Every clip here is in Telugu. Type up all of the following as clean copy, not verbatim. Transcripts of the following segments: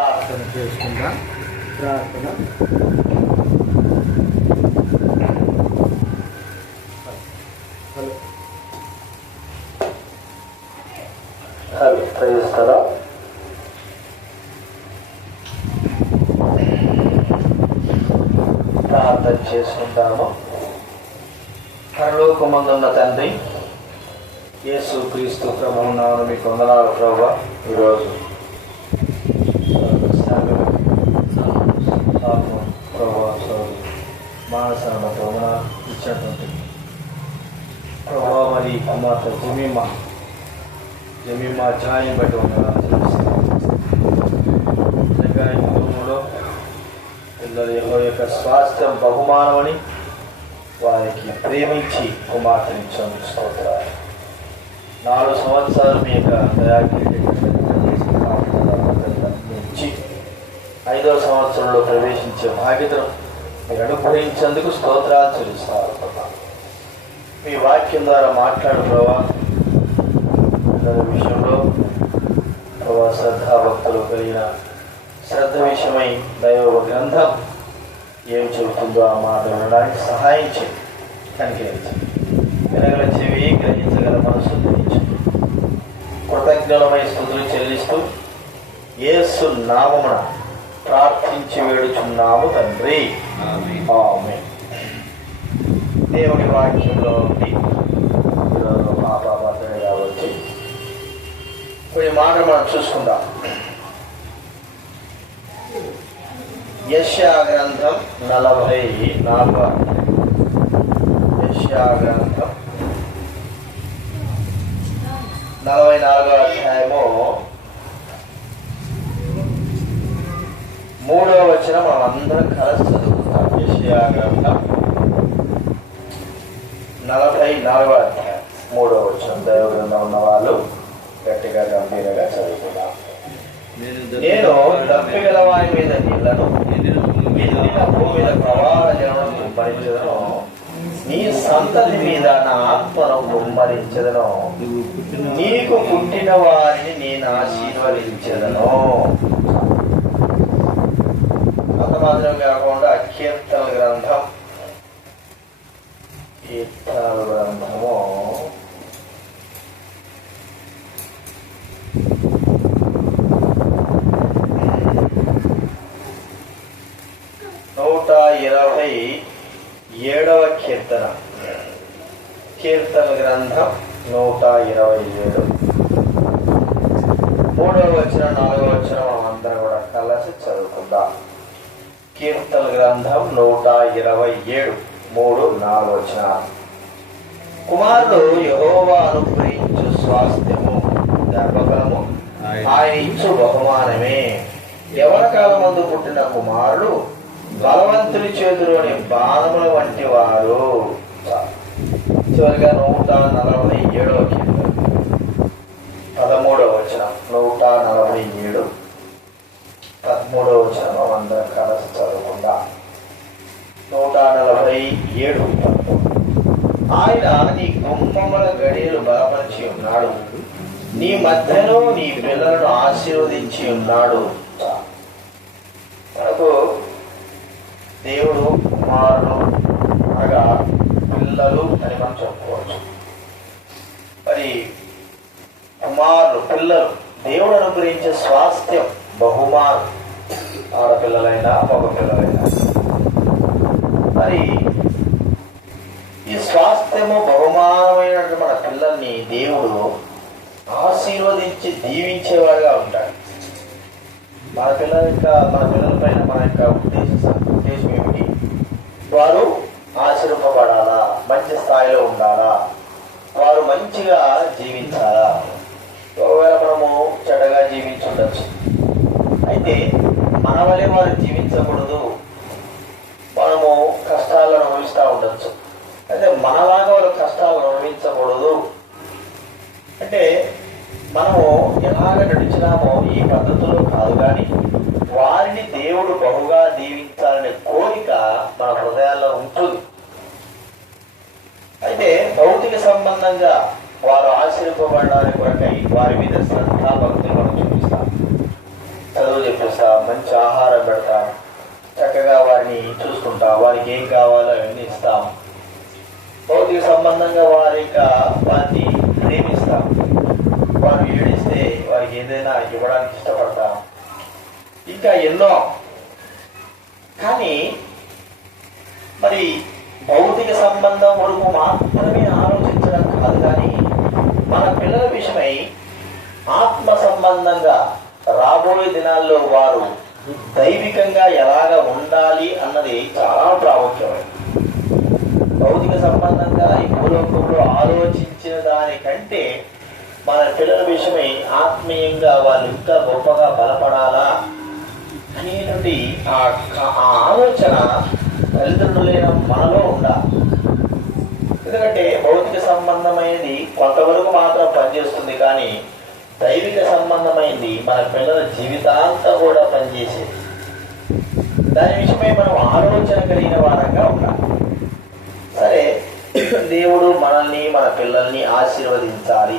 ప్రార్థన చేసుకుందాం. ప్రార్థన. ప్రయత్నిస్తారా? ప్రార్థన చేసుకుంటాము. పరలోకమందున్న తండ్రి, యేసు క్రీస్తు ప్రభువు నామమున మీకు వందనాలు ప్రభువా. ఈరోజు మానసాలకు వందనాలు ఇచ్చినటువంటి ప్రభావ, మరి అమ్మాత జమీమా ఛాయని బట్టి వందనాలు తెలుస్తాను. కుటుంబంలో పిల్లలు యొక్క స్వాస్థ్యం బహుమానమని వారికి ప్రేమించి కుమార్తెనిచ్చాము. స్తోత్రాలు. 4 సంవత్సరాలు మీ యొక్క నుంచి 5వ సంవత్సరంలో ప్రవేశించే బాధ్యతను మీరు అనుగ్రహించేందుకు స్తోత్రాలు చెల్లిస్తారు. మీ వాక్యం ద్వారా మాట్లాడు ప్రభా. విషయంలో ప్రభా శ్రద్ధాభక్తులు కలిగిన శ్రద్ధ విషయమై దైవ గ్రంథం ఏం చెబుతుందో ఆ మాట వినడానికి సహాయం చేయి, కనికరించండి. వినగల చెవి, గ్రహించగల మనసు ధరించండి. కృతజ్ఞలమై స్తుతులు చెల్లిస్తూ యేసు నామమున ప్రార్థించి వేడుచున్నాము తండ్రి, ఆమేన్. దేవుడి వాక్యంలో ఉండి పాపే కాబట్టి కొన్ని మాటలు మనం చూసుకుందాం. యెషయా గ్రంథం 44. యెషయా గ్రంథం 44వ అధ్యాయము 3వ వచనం మనం అందరం కలిసి చదువుకుంటాం. యెషయా గ్రంథం 44వ అధ్యాయం 3వ వచనం. దైవ గ్రంథం ఉన్న వాళ్ళు గట్టిగా గంభీరంగా చదువుకుందాం. నేను దప్పిగల వారి మీద నీళ్లను, ఎండిన భూమి మీద ప్రవాహ జలమును కుమ్మరించదను. నీ సంతతి మీద నా ఆత్మను కుమ్మరించదను. నీకు పుట్టిన వారిని నేను ఆశీర్వదించదను. అంత మాత్రం కాకుండా కీర్తన గ్రంథము 127వ కీర్తన. కీర్తన గ్రంథం 127 3వ వచనం 4వ వచనం మనం అందరం కూడా కలిసి చదువుకుందాం. కీర్తన గ్రంథం 127 3, 4 వచనాలు. కుమారుడు యెహోవా అనుగ్రహించు స్వాస్థ్యము, జ్ఞాపకము ఆయన ఇచ్చు బహుమానమే. యవన కాలమందు పుట్టిన కుమారుడు బలవంతుని చేతిలోని బాణముల వంటి వారు. చివరిగా 147వ కీర్తన 13వ వచనం. 147 13వ వచనం అందరం కలిసి చదువుకుందాం. 147 ఆయన నీ గుమ్మముల గడియలు బలపరిచి ఉన్నాడు, నీ మధ్యలో నీ పిల్లలను ఆశీర్వదించి ఉన్నాడు. మనకు దేవుడు కుమారుడు అనగా పిల్లలు అని మనం చెప్పుకోవచ్చు. మరి కుమారులు, పిల్లలు దేవుడు అనుగ్రహించే స్వాస్థ్యం, బహుమానం. ఆడపిల్లలైనా మగ పిల్లలైనా మరి ఈ స్వాస్థ్యము బహుమానమైనటువంటి మన పిల్లల్ని దేవుడు ఆశీర్వదించి దీవించేవాడుగా ఉంటాడు. మన పిల్లల పైన మన యొక్క ఉద్దేశం ఏమిటి? వారు ఆశీర్వపడాలా, మంచి స్థాయిలో ఉండాలా, వారు మంచిగా జీవించాలా. ఒకవేళ మనము చెడ్డగా జీవించుండొచ్చు, అయితే మన వలె వారు జీవించకూడదు. మనము కష్టాలను అనుభవిస్తూ ఉండొచ్చు, అయితే మనలాగా వారు కష్టాలను అనుభవించకూడదు. అంటే మనము ఎలాగ నడిచినామో ఈ పద్ధతిలో కాదు, కానీ వారిని దేవుడు బహుగా దీవించాలనే కోరిక మన హృదయాల్లో ఉంటుంది. అయితే భౌతిక సంబంధంగా వారు ఆశీర్వపడడానికి కొరకై వారి మీద శ్రద్ధ భక్తులు మనం చూపిస్తాం. చదువు చెప్పిస్తా, మంచి ఆహారం పెడతాం, చక్కగా వారిని చూసుకుంటాం, వారికి ఏం కావాలో అవన్నీ ఇస్తాం, భౌతిక సంబంధంగా వారిని ప్రేమిస్తాం, వారు ఏడిస్తే వారికి ఏదైనా ఇవ్వడానికి ఇష్టపడతాం, ఇంకా ఎన్నో. కానీ మరి భౌతిక సంబంధం వరకు మాత్రమే ఆలోచించడం కాదు, కానీ మన పిల్లల విషయమై ఆత్మ సంబంధంగా రాబోయే దినాల్లో వారు దైవికంగా ఎలాగ ఉండాలి అన్నది చాలా ప్రాముఖ్యమైనది. భౌతిక సంబంధంగా ఈ భూలోకంలో ఆలోచించిన దానికంటే మన పిల్లల విషయమై ఆత్మీయంగా వాళ్ళు ఇంకా గొప్పగా బలపడాలా అనేటువంటి ఆ ఆలోచన తల్లిదండ్రులైన మనలో ఉండాలి. ఎందుకంటే భౌతిక సంబంధమైనది కొంతవరకు మాత్రం పనిచేస్తుంది, కానీ దైవిక సంబంధమైనది మన పిల్లల జీవితాంతం కూడా పనిచేసేది. దాని విషయమై మనం ఆలోచన కలిగిన వారంగా ఉండాలి. సరే, దేవుడు మనల్ని మన పిల్లల్ని ఆశీర్వదించాలి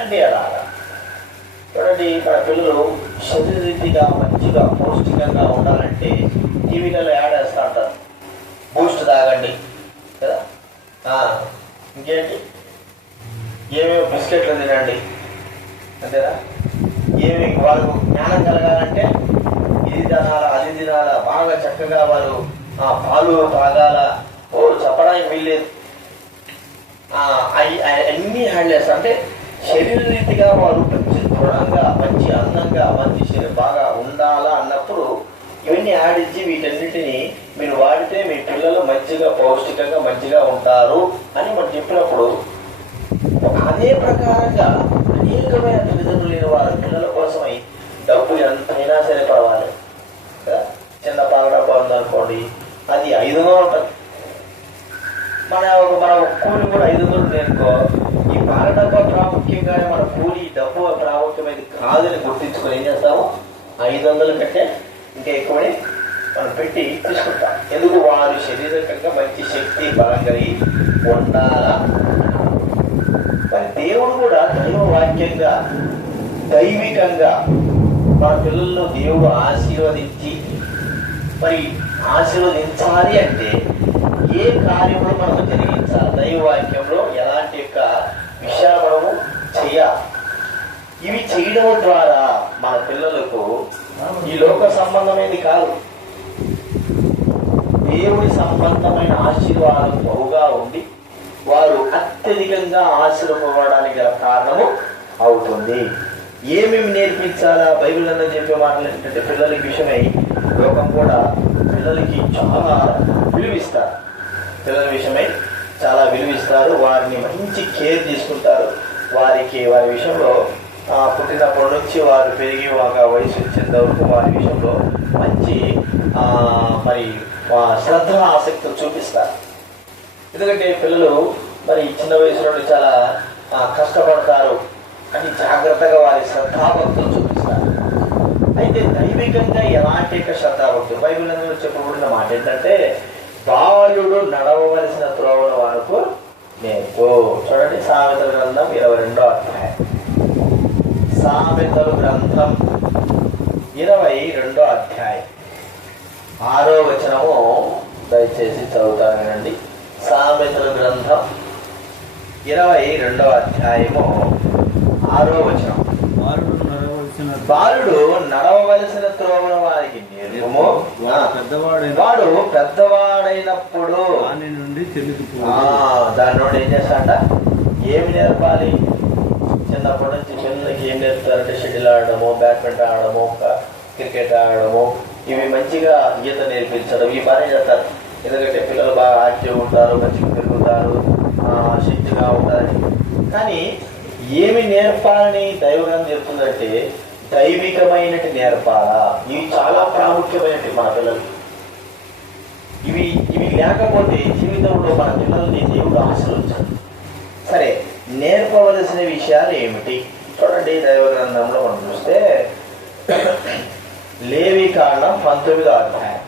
అంటే అలాగా చూడండి, మన పిల్లలు శరీరరీతిగా మంచిగా పౌష్టికంగా ఉండాలంటే టీవీలలో యాడ్ వేస్తూ ఉంటారు, బూస్ట్ తాగండి కదా, ఇంకేంటి ఏమేమి బిస్కెట్లు తినండి అంతేనా, ఏమి వాళ్ళకు జ్ఞానం కలగాలంటే ఇది తినాలా అది తినాలా, బాగా చక్కగా వాళ్ళు పాలు తాగాల, చెప్పడానికి వీల్లేదు, అన్నీ హ్యాండ్ చేస్తారు. అంటే శరీర రీతిగా వారు మంచి దృఢంగా మంచి అందంగా మంచి బాగా ఉండాలా అన్నప్పుడు ఇవన్నీ ఆడించి వీటన్నిటిని మీరు వాడితే మీ పిల్లలు మంచిగా పౌష్టికంగా మంచిగా ఉంటారు అని మనం చెప్పినప్పుడు అదే ప్రకారంగా అనేకమైన తల్లిదండ్రులు లేని వారు పిల్లల కోసమై డబ్బులు ఎంతైనా సరే పర్వాలేదు కదా. చిన్న పాలడబ్బా ఉందనుకోండి, అది 500 ఉంటుంది, మన కూలి కూడా 500 నేర్చుకో. ఈ పాలడబ్బా ప్రాముఖ్యంగానే మన కూలి డబ్బు ప్రాముఖ్యమైనది కాదని గుర్తించుకొని ఏం చేస్తాము, 500 కంటే ఇంకా ఎక్కువని మనం పెట్టి తీసుకుంటాం. ఎందుకు, వారి శరీరకంగా మంచి శక్తి బలం కలిగి ఉండాలా. మరి దేవుడు కూడా దైవ వాక్యంగా దైవికంగా మన పిల్లల్లో దేవుడు ఆశీర్వదించాలి అంటే ఏ కార్యములు మనం జరిగించాలి, దైవ వాక్యంలో ఎలాంటి యొక్క విషయాలు మనము చేయాలి. ఇవి చేయడం ద్వారా మన పిల్లలకు ఈ లోక సంబంధమైనది కాదు, దేవుడి సంబంధమైన ఆశీర్వాదం బహుగా ఉండి వారు అత్యధికంగా ఆశీర్వదించడానికి గల కారణము అవుతుంది. ఏమేమి నేర్పించాలా, బైబిల్ అన్నది చెప్పే మాటలు ఏంటంటే పిల్లలకి విషయమై లోకం కూడా పిల్లలకి చాలా విలువిస్తారు, పిల్లల విషయమై చాలా విలువిస్తారు, వారిని మంచి కేర్ తీసుకుంటారు. వారి విషయంలో పుట్టినప్పటి నుంచి వారు పెరిగి ఒక వయసు వచ్చేంత వరకు వారి విషయంలో మంచి మరి శ్రద్ధ ఆసక్తులు చూపిస్తారు. ఎందుకంటే పిల్లలు మరి చిన్న వయసులో చాలా కష్టపడతారు అని జాగ్రత్తగా వారి శ్రద్ధాభక్తులు చూపిస్తారు. అయితే దైవికంగా ఎలాంటి శ్రద్ధాభక్తులు బైబిల్ అందులో చెప్పబడిన మాట ఏంటంటే బాలుడు నడవవలసిన త్రోవను వానుకు నేర్పు. చూడండి, సామెతల గ్రంథం 22వ అధ్యాయం, సామెతల గ్రంథం 22వ అధ్యాయం 6వ వచనము దయచేసి చదువుతానండి. సామెతల గ్రంథం 22వ అధ్యాయము 6వ వచనం, బాలుడు నడవవలసిన త్రోవను వారికి నేర్పుము, వాడు పెద్దవాడైనప్పుడు దాని నుండి ఏం చేస్తాడ, ఏమి నేర్పాలి. చిన్నప్పటి నుంచి పిల్లలకి ఏం నేర్పుతారంటే షటిల్ ఆడడము, బ్యాడ్మింటన్ ఆడడము, క్రికెట్ ఆడడము, ఇవి మంచిగా ఈత నేర్పించడం, ఈ పని చేస్తారు. ఎందుకంటే పిల్లలు బాగా యాక్టివ్గా ఉంటారు, మంచిగా పెరుగుతారు, శక్తిగా ఉంటారని. కానీ ఏమి నేర్పాలని దైవగ్రంథం చెప్తుందంటే దైవికమైనటి నేర్పాలా. ఇవి చాలా ప్రాముఖ్యమైనవి మన పిల్లలు. ఇవి లేకపోతే జీవితంలో మన పిల్లల్ని దేవుడు ఆశీర్వదించాడు. సరే, నేర్పవలసిన విషయాలు ఏమిటి చూడండి. దైవగ్రంథంలో మనం చూస్తే లేవికాండం 19వ అధ్యాయం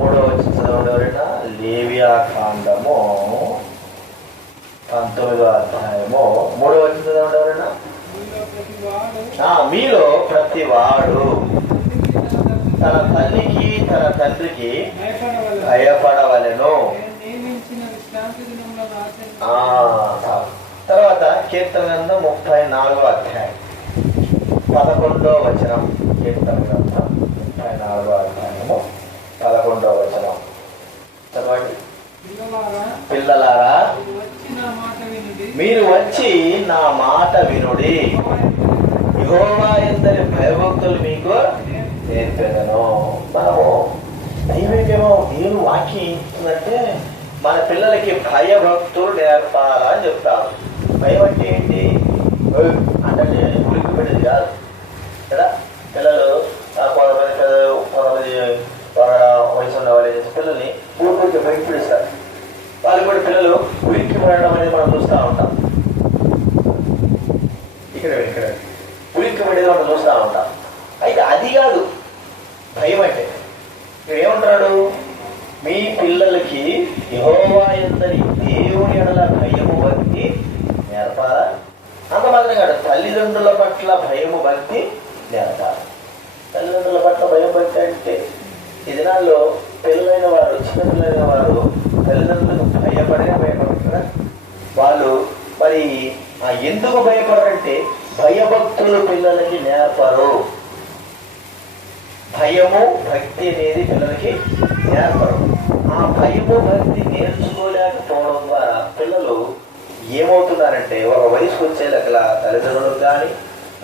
3వ చదవడం. లేవియాకాండము 19వ అధ్యాయము 3వ చదవడం. మీలో ప్రతి వాడు తన తల్లికి తన తండ్రికి భయపడవలెను. తర్వాత కీర్తన గ్రంథం 34వ అధ్యాయం 11వ వచనం. కీర్తన గ్రంథం 34వ అధ్యాయము 11వ వచనం చదవండి. పిల్లలారా, మీరు వచ్చి నా మాట వినుడి, యెహోవా యందలి భయభక్తులు మీకు నేర్పెదను. మనము దైవికమో దేవుడు వాక్యం ఇస్తుందంటే మన పిల్లలకి భయభక్తులు నేర్పాలా అని చెప్తారు. భయం అంటే ఏంటి అంటే ఉలికి పెట్టేది కాదు కదా. పిల్లలు కొంతమంది వయసు ఉన్న వాళ్ళు పిల్లల్ని ఊరికి బయట పిలుస్తారు. వాళ్ళు కూడా పిల్లలు ఉలిక్కి పడడం అనేది మనం చూస్తూ ఉంటాం. ఇక్కడ ఉలిక్కి పడేది మనం చూస్తూ ఉంటాం. అయితే అది కాదు భయం అంటే. ఇక్కడ ఏమంటున్నాడు, మీ పిల్లలకి యెహోవా యందలి దేవుని ఎడల భయము భక్తి నేర్పాలా. అంతమాత్రం కాదు, తల్లిదండ్రుల పట్ల భయము భక్తి నేర్పాలి. తల్లిదండ్రుల పట్ల భయం భక్తి అంటే ఈ దినాల్లో పిల్లలైన వారు, చిన్న పిల్లలైన వారు తల్లిదండ్రులకు భయపడతారా? వాళ్ళు మరి ఎందుకు భయపడరంటే భయభక్తులు పిల్లలకి నేర్పరు. భయము భక్తి అనేది పిల్లలకి నేర్పరు. ఆ భయము భక్తి నేర్చుకోలేకపోవడం ద్వారా పిల్లలు ఏమవుతున్నారంటే ఒక వయసుకు వచ్చేలకల తల్లిదండ్రులకు కానీ,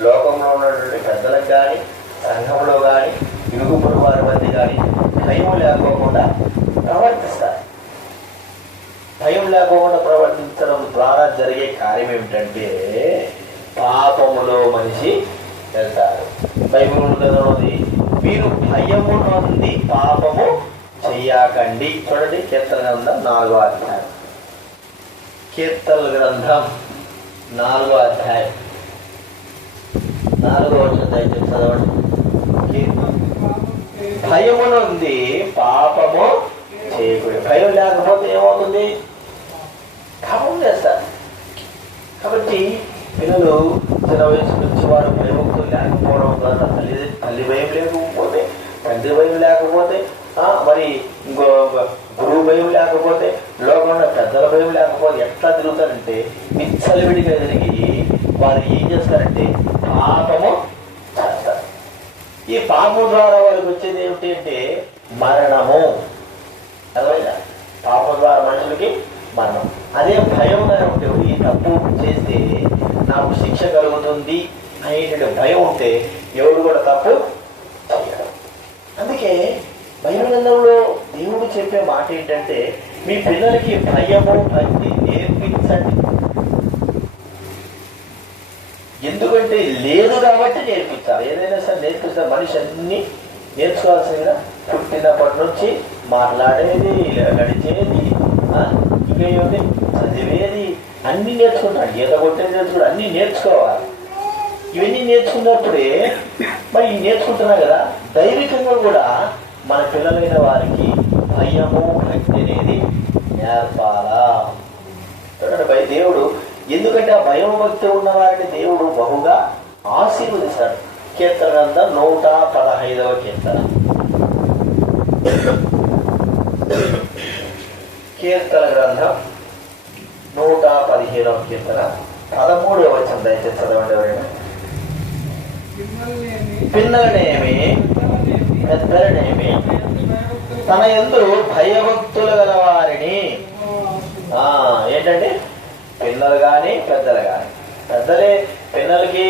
లోకంలో ఉన్నటువంటి పెద్దలకు కానీ, సంఘంలో కానీ, ఇరుగు పొరుగు వారి మధ్య కానీ భయం లేకోకుండా ప్రవర్తిస్తారు. భయం లేకోకుండా ప్రవర్తించడం ద్వారా జరిగే కార్యం ఏమిటంటే పాపములో మనిషి వెళ్తారు. బైబిల్ మీరు భయము నుండి పాపము చెయ్యకండి. చూడండి, కీర్తన గ్రంథం 4వ అధ్యాయం. కీర్తన గ్రంథం 4వ అధ్యాయం 4వ వచనం దయచేసి చదవండి. భయము నుండి పాపము చేయకూడదు. భయం లేకపోతే ఏమవుతుంది? పాపం చేస్తారు. కాబట్టి పిల్లలు చిన్న వయసు నుంచి వారు భయభక్తులు లేకపోవడం ద్వారా తల్లి భయం లేకపోతే, తండ్రి భయం లేకపోతే, మరి ఇంకో గురువు భయం లేకపోతే, లోకంలో పెద్దల భయం లేకపోతే ఎట్లా తిరుగుతారంటే విచ్చలవిడిగా తిరిగి వారు ఏం చేస్తారంటే పాపము చేస్తారు. ఈ పాపం ద్వారా వారికి వచ్చేది ఏమిటి అంటే మరణము. అర్థమైందా? పాపం ద్వారా మనుషులకి మరణం. అదే భయం ఉంటే ఈ తప్పు చేస్తే నాకు శిక్ష కలుగుతుంది అనేటువంటి భయం ఉంటే ఎవరు కూడా తప్పు చేయరు. అందుకే బైబిల్ గ్రంథంలో దేవుడు చెప్పే మాట ఏంటంటే మీ పిల్లలకి భయము భక్తి నేర్పించండి. ఎందుకంటే లేదు కాబట్టి నేర్పించాలి. ఏదైనా సరే నేర్పిస్తారు. మనిషి అన్ని నేర్చుకోవాల్సిందిగా పుట్టినప్పటి నుంచి మాట్లాడేది, నడిచేది, ఇంకా ఏమిటి చదివేది అన్ని నేర్చుకుంటాడు. ఈత కొట్టేది నేర్చుకుంటాడు. అన్ని నేర్చుకోవాలి. ఇవన్నీ నేర్చుకున్నప్పుడే మరి నేర్చుకుంటున్నాం కదా, దైవికంగా కూడా మన పిల్లలైన వారికి భయము భక్తి అనేది నేర్పాలా. దేవుడు ఎందుకంటే ఆ భయం భక్తి ఉన్న వారిని దేవుడు బహుగా ఆశీర్వదిస్తాడు. కీర్తన గ్రంథం 115వ కీర్తన. కీర్తన గ్రంథం 115వ కీర్తన 13వ వచనం దయచేసి చదవండి. ఎవరైనా పిల్లలనేమి పెద్దలనేమి తన యందు భయభక్తులు గల వారిని, ఏంటంటే పిల్లలు కానీ పెద్దలు కానీ, పెద్దలే పిల్లలకి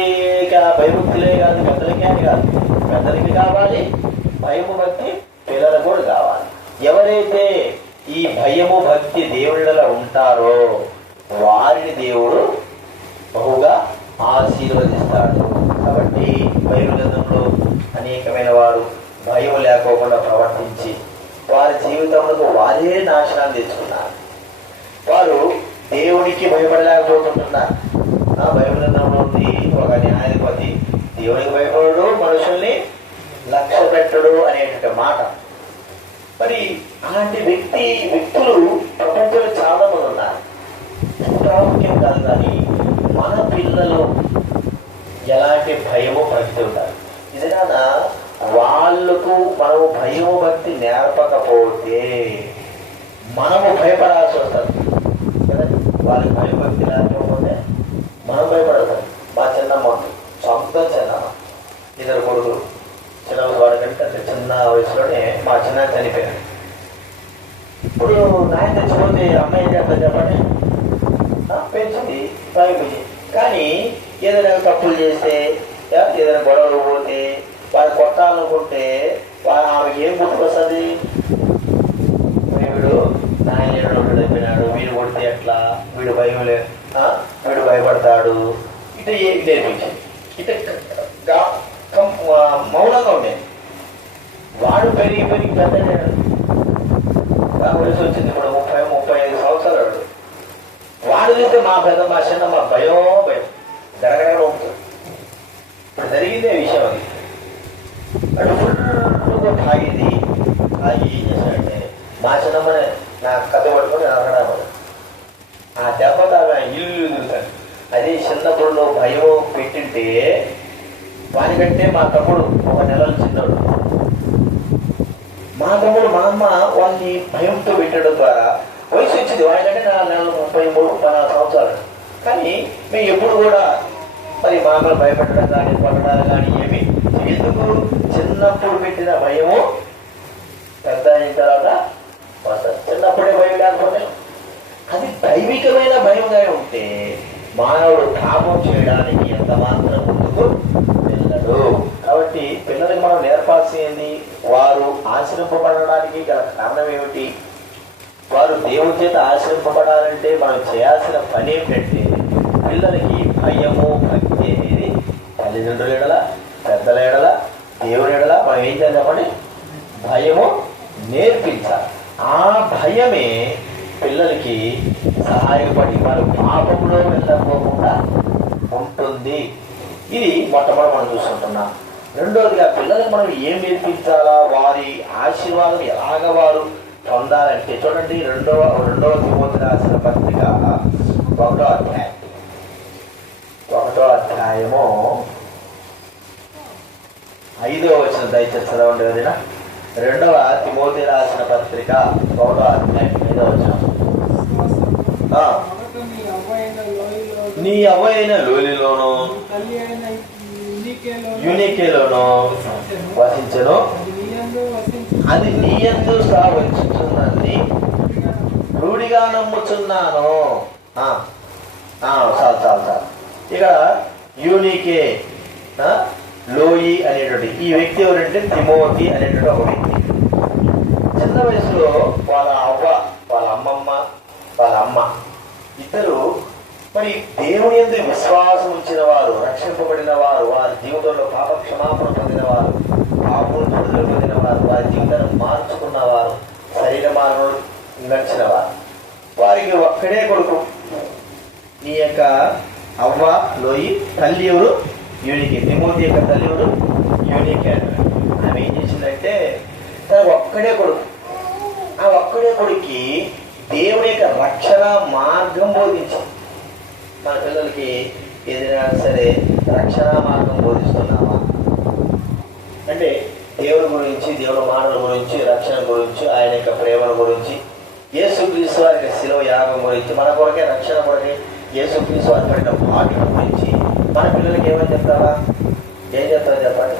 భయభక్తులే కాదు, పెద్దలకి అని కాదు, పెద్దలకి కావాలి భయము భక్తి, పిల్లలకు కూడా కావాలి. ఎవరైతే ఈ భయము భక్తి దేవుళ్ళలో ఉంటారో వారిని దేవుడు బహుగా ఆశీర్వదిస్తాడు. కాబట్టి బైబిల్ గ్రంథంలో అనేకమైన వారు భయం లేకోకుండా ప్రవర్తించి వారి జీవితంలో వారే నాశనాన్ని తెచ్చుకున్నారు. వారు దేవునికి భయపడలేకపోతుంటున్నారు. బైబిల్ గ్రంథంలో ఉంది ఒక న్యాయాధిపతి దేవునికి భయపడడు, మనుషుల్ని లక్ష్య పెట్టడు అనేటువంటి మాట. మరి అలాంటి వ్యక్తులు ప్రపంచంలో చాలా మంది ఉన్నారు. ప్రాముఖ్యం కాదు, కానీ మన పిల్లలు ఎలాంటి భయము భక్తి ఉండాలి. నిజంగా వాళ్ళకు మనము భయము భక్తి నేర్పకపోతే మనము భయపడాల్సి వస్తుంది కదండి. వాళ్ళకి భయభక్తి లేకపోతే మనం భయపడతాం. మా చిన్నమ్మ సొంత చిన్నమ్మ, ఇద్దరు కొడుకులు. చిన్న వాడికంటే అంటే చిన్న వయసులోనే మా చిన్న చనిపోయారు. ఇప్పుడు నాయన తెచ్చిపోతే అమ్మాయి ఏం చేస్తారు చెప్పండి, పెంచింది భయపోయి. కానీ ఏదైనా తప్పులు చేస్తే, ఏదైనా గొడవలు పోతే, వాళ్ళు కొట్టాలనుకుంటే ఆమెకి ఏం గుర్తుకొస్తుంది? వీడు నాయన అయిపోయినాడు, వీడు కొడితే ఎట్లా, వీడు వీడు భయపడతాడు. ఇటు ఏం నేర్పించింది. ఇటు మౌనంగా ఉండేది. వాడు పెరిగి పెద్ద వయసు వచ్చింది ఇప్పుడు 30-35 సంవత్సరాలు. వాడు చూస్తే మా చిన్న మా భయం జరగడం ఉంటుంది. ఇప్పుడు జరిగిందే విషయం అది. అటు ఫుల్గా తాగింది. తాగి ఏం చేశాడంటే మా చిన్నమ్మనే నా కథ పట్టుకొని అక్కడ ఆ దెబ్బ తాగా ఇల్లు తిరుగుతాడు. అదే చిన్నప్పుడు భయం పెట్టింటే వానికంటే మా తమ్ముడు 1 నెలలు చిన్నోడు. మా తమ్ముడు మా అమ్మ వాళ్ళని భయంతో పెట్టడం ద్వారా వయసు వచ్చింది. వాడికంటే 4 నెలలు 33-14 సంవత్సరాలు. కానీ మేము ఎప్పుడు కూడా మరి మా అమ్మలు భయపెట్టడం కానీ కొట్టడాలు కానీ ఏమి ఎందుకు, చిన్నప్పుడు పెట్టిన భయము పెద్ద అయిన తర్వాత వస్తుంది. చిన్నప్పుడే భయం లేకపోతే అది దైవికమైన భయంగా ఉంటే మానవుడు పాపం చేయడానికి ఎంత మాత్రం ముందుకు వెళ్ళడు. కాబట్టి పిల్లలకి మనం నేర్పాల్సింది, వారు ఆశ్రయింపబడడానికి గల కారణం ఏమిటి? వారు దేవుడి చేత ఆశ్రయింపబడాలంటే మనం చేయాల్సిన పని ఏమిటంటే పిల్లలకి భయము భక్తి అనేది తల్లిదండ్రుల ఎడల, పెద్దల ఎడల, దేవుని ఎడల మనం ఏం చేయాలి చెప్పండి, భయము నేర్పించాలి. ఆ భయమే పిల్లలకి సహాయపడి వారు పాపంలో వెళ్ళకపోకుండా ఉంటుంది. ఇది మొట్టమొదటి మనం చూసుకుంటున్నాం. రెండోదిగా పిల్లలకు మనం ఏం నేర్పించాలా, వారి ఆశీర్వాదం ఎలాగ వారు పొందాలంటే చూడండి, రెండవ తిమోతి రాసిన పత్రిక 1వ అధ్యాయము 5వ వచనం దయచేసి చదవండి. వదిన 2వ తిమోతి రాసిన పత్రిక 1వ అధ్యాయం 5వ వచనం. నీ అవ్వైన లోలిలోను యూనికేలోను వసించను, అది నీ యందు స్థాపించుచున్నది రూఢిగా నమ్ముచున్నాను. చాలు. ఇక్కడ యూనికే లోయి అనేటువంటి ఈ వ్యక్తి ఎవరంటే తిమోతి అనేటువంటి ఒక వ్యక్తి. చిన్న వయసులో వాళ్ళ అవ్వ, వాళ్ళ అమ్మమ్మ, వాళ్ళ అమ్మ ఇద్దరు మరి దేవుని యందు విశ్వాసం ఉంచిన వారు, రక్షింపబడిన వారు, వారి జీవితంలో పాప క్షమాపణ పొందిన వారు, పాపం విడుదల పొందిన వారు, వారి జీవితాన్ని మార్చుకున్న వారు, శరీర మార్గం నడిచిన వారు. వారికి ఒక్కడే కొడుకు. నీ యొక్క అవ్వ లోయి, తల్లి ఎవరు? యూనికే. తిమోతి యొక్క తల్లి ఎవరు? యూనికే. ఆమె ఏం చేసిందంటే తనకు ఒక్కడే కొడుకు. ఆ ఒక్కడే కొడుక్కి దేవుని యొక్క రక్షణ మార్గం బోధించింది. మన పిల్లలకి ఏదైనా సరే రక్షణ మార్గం బోధిస్తున్నామా అంటే దేవుడి గురించి, దేవుడి మాటల గురించి, రక్షణ గురించి, ఆయన యొక్క ప్రేమల గురించి, యేసుక్రీస్తు వారి యొక్క శిలువ యాగం గురించి, మన కొరకే రక్షణ కొరకే యేసుక్రీస్తు వారి పడిన పాటల గురించి మన పిల్లలకి ఏమని చెప్తారా? ఏం చెప్తారని చెప్పండి.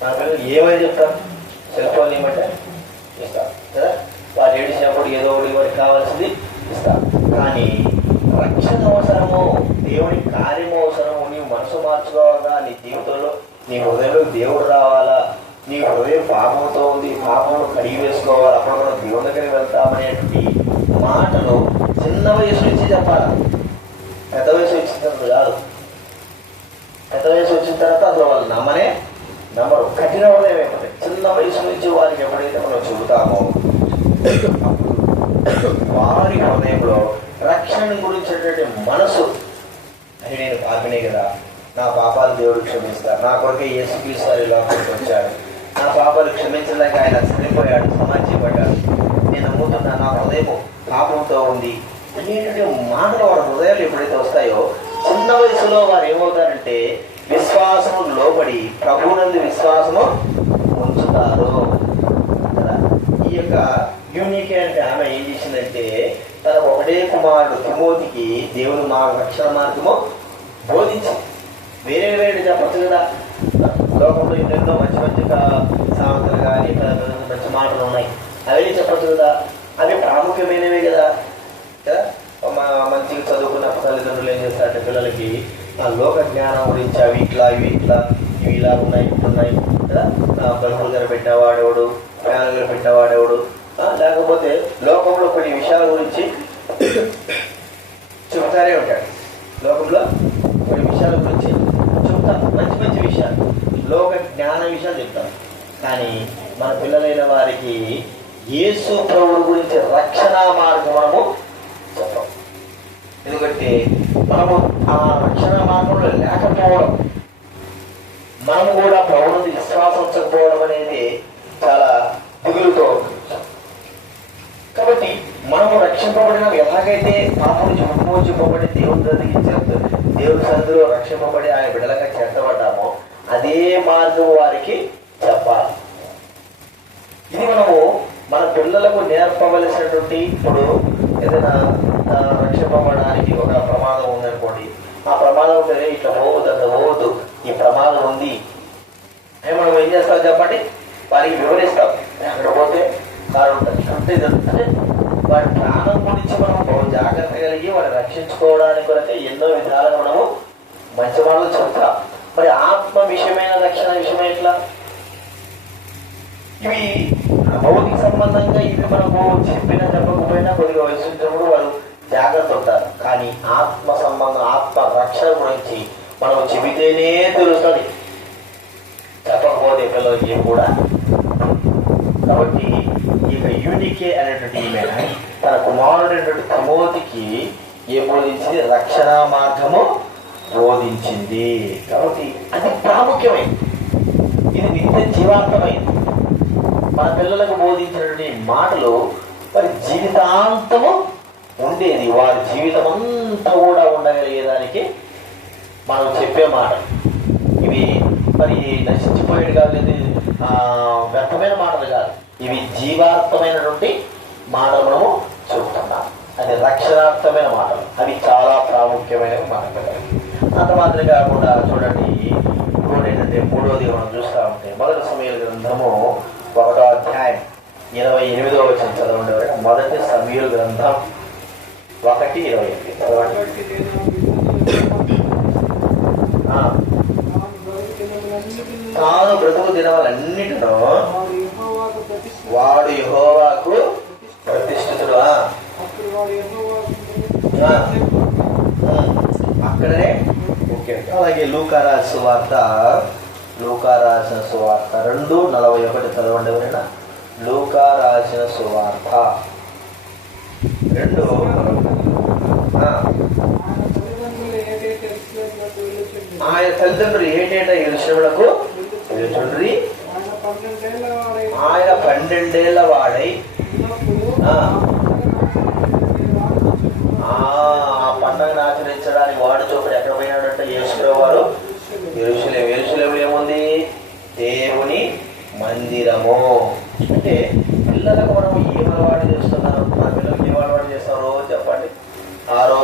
మన పిల్లలకి ఏమని చెప్తాం? సెల్ ఫోన్ ఏమంటే ఇస్తాం కదా. వాళ్ళు ఏడిచినప్పుడు ఏదో ఒకటి వారికి కావాల్సింది ఇస్తాం. కానీ రక్షణ అవసరము, దేవుని కార్యము అవసరము. నీవు మనసు మార్చుకోవాలా, నీ జీవితంలో నీ హృదయంలో దేవుడు రావాలా, నీ హృదయం పాపంతో ఉంది, పాపంలో కడిగి వేసుకోవాలి, అప్పుడు మనం దేవుని దగ్గరికి వెళ్తామనేటువంటి మాటలు చిన్న వయసు నుంచి చెప్పాలి. పెద్ద వయసు వచ్చిన తర్వాత కాదు. పెద్ద వయసు వచ్చిన తర్వాత అసలు వాళ్ళు నమ్మరు. కఠిన హృదయం అయిపోతాయి. చిన్న వయసు నుంచి వారికి ఎప్పుడైతే మనం చెబుతామో వారి హృదయంలో రక్షణ గురించినటువంటి మనసు, అని నేను పాపినే కదా, నా పాపాలు దేవుడు క్షమిస్తాడు, నా కొరకే యేసుక్రీస్తు వారి లోకానికి వచ్చాడు, నా పాపాలు క్షమించలేక ఆయన చనిపోయాడు, సమాధిపడ్డాడు, నేను నమ్ముతున్నా, నా హృదయం పాపంతో ఉంది అనేటువంటి మాటలు వారి హృదయాలు ఎప్పుడైతే వస్తాయో చిన్న చిన్న వయసులో వారు ఏమవుతారంటే విశ్వాసము లోబడి ప్రభువునందు విశ్వాసము ఉంచుతారు కదా. ఈ యొక్క యూనికే అంటే ఆమె ఏం చేసిందంటే తన ఒకటే కుమారుడు తిమోతికి దేవుని రక్షణ మార్గము బోధించింది. వేరే వేరే చెప్పచ్చు కదా, లోకంలో ఎన్నెన్నో మంచి మంచి సామెతలు కానీ మంచి మాటలు ఉన్నాయి, అవే చెప్పచ్చు కదా, అవి ప్రాముఖ్యమైనవే కదా. మంచిగా చదువుకున్న తల్లిదండ్రులు ఏం చేస్తారంటే పిల్లలకి లోక జ్ఞానం గురించి అవి ఇట్లా ఇవి ఇట్లా ఇవి ఇలా ఉన్నాయి ఇట్లున్నాయి కదా, బల్బులు ధర పెట్టినవాడేవాడు, ఫ్యాన్లు పెట్టినవాడేవాడు, లేకపోతే లోకంలో కొన్ని విషయాల గురించి చెబుతానే ఉంటాడు. లోకంలో కొన్ని విషయాల గురించి చెప్తాను, మంచి మంచి విషయాలు, లోక జ్ఞాన విషయాలు చెప్తాను. కానీ మన పిల్లలైన వారికి యేసు ప్రభువు గురించి రక్షణ మార్గం మనము చెప్పం. ఎందుకంటే మనము ఆ రక్షణ మార్గంలో లేకపోవడం, మనము కూడా ప్రభువుని విశ్వాసం ఉంచకపోవడం అనేది చాలా దిగులుతో ఉంటుంది. కాబట్టి మనము రక్షింపబడిన ఎలాగైతే పాపం నుంచి విమోచింపబడి దేవుని దగ్గరికి చేరుతుంది, దేవుని సన్నిధిలో రక్షింపబడి ఆయన బిడ్డలుగా చేర్చబడ్డామో అదే మార్గం వారికి చెప్పాలి. ఇది మనము మన పిల్లలకు నేర్పవలసినటువంటి, ఇప్పుడు ఏదైనా రక్షింపబడడానికి ఒక ప్రమాదం ఉందనుకోండి, ఆ ప్రమాదం ఉంటే ఇట్లా పోవద్దు అట్లా పోవద్దు, ఈ ప్రమాదం ఉంది అని మనం ఏం చేస్తాం చెప్పండి, వారికి వివరిస్తాం. అక్కడ పోతే కారు ఉంటుంది అంటే వాడి ప్రాణం గురించి మనం జాగ్రత్త కలిగి వాడిని రక్షించుకోవడానికి కొరకే ఎన్నో విధాలుగా మనము మంచి మాటలు చెప్తాం. మరి ఆత్మ విషయమైన రక్షణ విషయమే ఎట్లా? ఇవి భౌతిక సంబంధంగా ఇవి మనకు చెప్పినా చెప్పకపోయినా కొద్దిగా వయసున్నప్పుడు వారు జాగ్రత్త ఉంటారు. కానీ ఆత్మ సంబంధం, ఆత్మ రక్షణ గురించి మనం చెబితేనే తెలుస్తుంది, చెప్పకపోతే పిల్లలకి కూడా. కాబట్టి ఈ యొక్క యూనికే అనేటువంటి ఈమె తన కుమారుడైనటువంటి తిమోతికి ఏం బోధించింది? రక్షణ మార్గము బోధించింది. కాబట్టి అది ప్రాముఖ్యమైంది, ఇది నిత్య జీవాంతమైంది. మన పిల్లలకు బోధించినటువంటి మాటలు వారి జీవితాంతము ఉండేది, వారి జీవితం అంతా కూడా ఉండగలిగేదానికి మనం చెప్పే మాటలు. ఇవి మరి నశించిపోయేది కాదు, ఇది వ్యర్థమైన మాటలు కాదు, ఇవి జీవార్థమైనటువంటి మాటలు మనము చెబుతున్నాం. అది రక్షణార్థమైన మాటలు, అవి చాలా ప్రాముఖ్యమైనవి మాటలు. అంత మాత్రమే కాకుండా చూడండి, ఇంకోటి ఏంటంటే మూడోది మనం చూస్తూ ఉంటే మొదటి సమూయేలు గ్రంథము 1వ అధ్యాయం 28వ వచనం చదవండి. మొదటి సమూయేలు గ్రంథం 1:28 చదవండి. తాను బ్రతుకు దినములన్నిటినో వాడు యెహోవాకు ప్రతిష్ఠితుడు. అక్కడనే ఓకే. అలాగే లూకా రాసిన సువార్త 2:41 చదవండి ఎవరైనా. లూకా రాసిన సువార్త 2. ఆయన తల్లిదండ్రులు ఏటేటా యెరూషలేమునకు వెళ్ళుచుండ్రి. ఆయన 12 ఏళ్ల వాడై ఆ పండుగను ఆచరించడానికి వాడు చోపుడు ఎక్కడ పోయినాడంటే యేసుప్రభువు వారు యెరూషలేము. యెరూషలేములో ఏముంది? దేవుని మందిరము. అంటే పిల్లలకు మనం ఏం అలవాటు చేస్తున్నాం? మన పిల్లలకి ఏం అలవాటు చేస్తాం? రోజు చెప్పండి. 6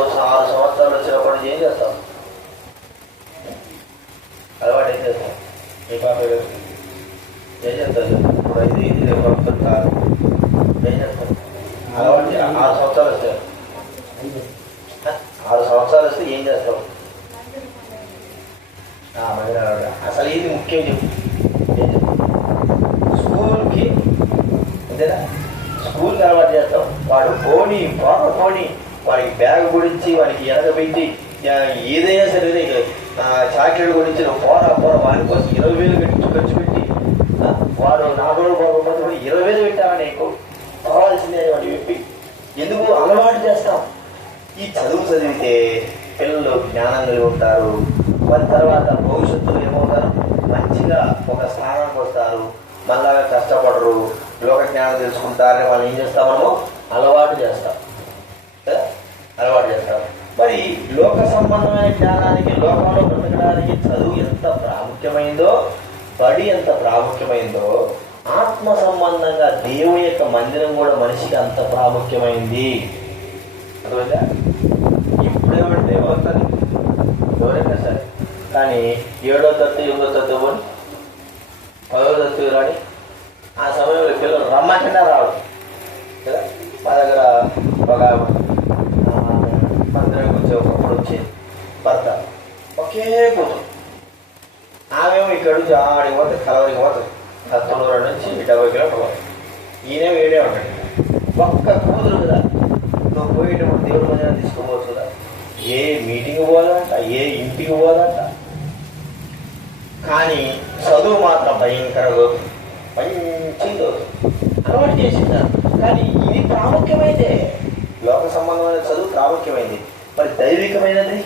సంవత్సరాలు వచ్చినప్పటి నుంచి ఏం చేస్తాం? అలవాటు ఏం చేస్తాం? మీ పాప ఏం చేస్తారు? ఇప్పుడు ఇది రేపు కాదు, ఏం చేస్తారు? అలవాటు 6 సంవత్సరాలు వస్తాయి. 6 సంవత్సరాలు వస్తే ఏం చేస్తావు? అసలు ఇది ముఖ్యం చెప్పు. స్కూల్కి అంతేనా? స్కూల్కి అలవాటు చేస్తాం. వాడు పోనీ వాడికి బ్యాగ్ గురించి వాడికి ఎనగబెట్టి ఏదైనా సరే చాక్లెట్ గురించి పోరా వాడి కోసం 20,000 ఖర్చు పెట్టి వాడు 4 రోజులు బాగుంటుంది 20,000 పెట్టామని కావాల్సిందే వాడు చెప్పి ఎందుకు అలవాటు చేస్తాం? ఈ చదువు చదివితే పిల్లలు జ్ఞానం కలిగి ఉంటారు. వారి తర్వాత భవిష్యత్తులో ఏమవుతారు? మంచిగా ఒక స్థానానికి వస్తారు, మళ్ళా కష్టపడరు, లోక జ్ఞానం తెలుసుకుంటారని వాళ్ళు ఏం చేస్తాం? మనము అలవాటు చేస్తాం. మరి లోక సంబంధమైన జ్ఞానానికి, లోకంలో బ్రతకడానికి చదువు ఎంత ప్రాముఖ్యమైందో, బడి ఎంత ప్రాముఖ్యమైందో, ఆత్మ సంబంధంగా దేవుని యొక్క మందిరం కూడా మనిషికి అంత ప్రాముఖ్యమైంది. అర్థమైందా? ఇప్పుడేమంటే వస్తుంది ఎవరైనా సరే, కానీ 7వ తరగతి 8వ తరగతి పోని 10వ తరగతి రాని ఆ సమయంలో పిల్లలు రమ్మంటేనే రావు కదా. మా దగ్గర ఒక మందిరానికి వచ్చే ఒకప్పుడు వచ్చేది భర్త ఒకే కూతురు. ఆమెమో ఇక్కడ నుంచి ఆడికి పోతే కలవరికి పోతుంది, 90 నుంచి 70 కిలోమీటర్లు పోతుంది. ఈయనేమో ఏడే ఉంటాడు. ఒక్క కూతురు కదా, నువ్వు పోయేటప్పుడు దేవుడి మందిరం తీసుకోవచ్చు కదా. ఏ మీటింగ్ పోదంట, ఏ ఇంటికి పోదంట, కానీ చదువు మాత్రం భయంకర మంచిది అలవాటు చేసిందా. కానీ ఇది ప్రాముఖ్యమైనదే, లోక సంబంధమైన చదువు ప్రాముఖ్యమైంది. మరి దైవికమైనది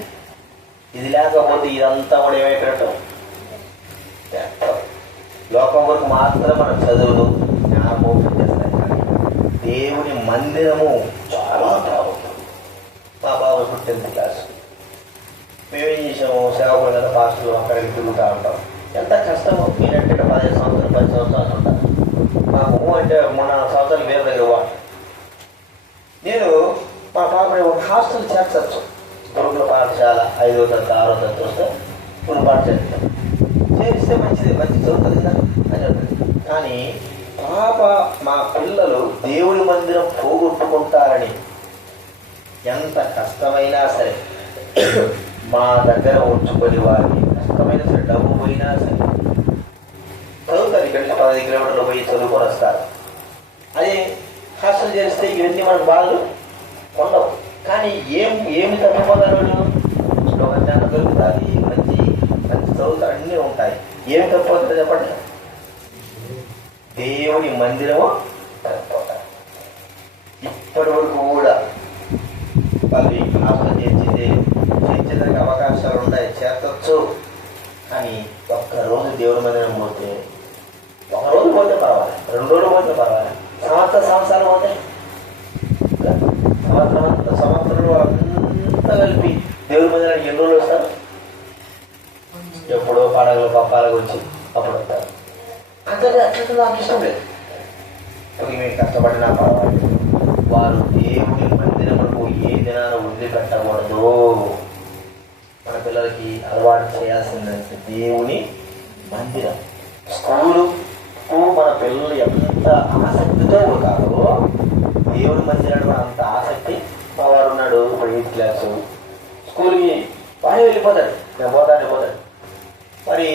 ఇది లేకపోతే ఇదంతా కూడా ఏమైపోయినట్టు. లోకం వరకు మాత్రం మనం చదువులు జ్ఞాపకం చేస్తాం, కానీ దేవుని మందిరము చాలా ప్రాముఖ్యం. మా బాబు 10th క్లాస్, మేమేం చేసాము, సేవకులు పాస్టులు అక్కడికి తిరుగుతూ ఉంటాం. ఎంత కష్టమో. మీరంటే 15 సంవత్సరాలు 10 సంవత్సరాలు ఉంటారు. మాకు అంటే 3-4 సంవత్సరాలు వేరే దగ్గర వాడు. నేను మా పాపని ఒక హాస్టల్ చేర్చచ్చు, గురుకుల పాఠశాల 5వ తరగతి 6వ తరగతి వస్తే గురు పాఠశాల చేరిస్తే మంచిది, మంచి చదువుతుంది కదా అని చెప్తుంది. కానీ పాప మా పిల్లలు దేవుడి మందిరం పోగొట్టుకుంటారని ఎంత కష్టమైనా సరే మా దగ్గర ఉంచుకొని వారికి కష్టమైన సరే డబ్బు పోయినా సరే చదువుతారు. ఇక్కడి నుంచి 15 కిలోమీటర్లు పోయి చదువుకొని వస్తారు. అదే హాస్టల్ చేస్తే ఇవన్నీ మనకు బాధలు ఉండవు. కానీ ఏమి తప్పిపోతారు వీళ్ళు? శ్లోక జ్ఞానం దొరుకుతుంది, మంచి మంచి చదువుతారు, అన్నీ ఉంటాయి. ఏమి తప్పిపోతారు చెప్పండి? దేవుని మందిరము తప్పిపోతారు. ఇప్పటి వరకు కూడా వాళ్ళు హాస్టల్ చేర్చేదానికి అవకాశాలు ఉన్నాయి, చేర్చచ్చు. కానీ ఒక్కరోజు దేవుడి మందిరం పోతే, ఒకరోజు పోతే పర్వాలేదు, 2 రోజులు పోతే పర్వాలేదు, సంవత్సరాలు పోతాయి. సంవత్సరంలో అంతా కలిపి దేవుడి మందిరానికి ఎన్ని రోజులు వస్తారు? ఎప్పుడో పండగలు పప్పాలకు వచ్చి అప్పుడు వస్తారు. అట్లా నాకు ఇష్టం లేదు. మేము కష్టపడినా పర్వాలేదు. వారు దేవుడి మందిరములకు ఏ దినాన వదిలిపెట్టకూడదు. మన పిల్లలకి అలవాటు చేయాల్సిందంటే దేవుని మందిరం. స్కూలు మన పిల్లలు ఎంత ఆసక్తితో కాదో దేవుడి మందిరం అంత ఆసక్తి. మా వాడు ఉన్నాడు 8th క్లాసు, స్కూల్కి బాగా వెళ్ళిపోతాడు, నేను పోతాడు. మరి